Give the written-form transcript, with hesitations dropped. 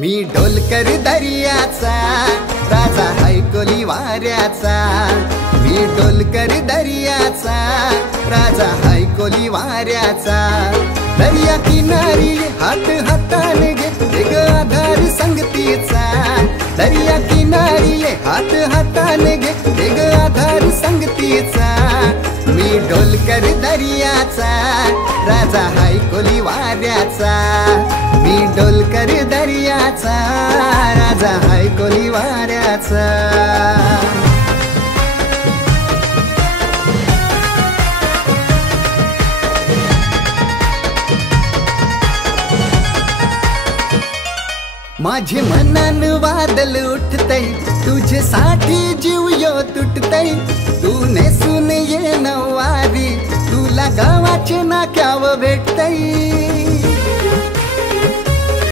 मी डोलकर दर्याचा राजा हैकोली वाऱ्याचा। मी डोलकर दर्याचा राजा हैकोली वाऱ्याचा। दर्या किनारी हात हाताने घे ग आधार संगतीचा। दर्या किनारी हात हाताने घे ग आधार संगतीचा। मी डोलकर दर्याचा राजा हैकोली वाऱ्याचा। मी डोलकर दर्याचा राजा हैकोली वाऱ्याचा। माझे मनान वादल उठतय तुझ्यासाठी जीव यो तुटतय। तू नेसून ये नवारी तुला गावाचे नाक्याव भेटतय।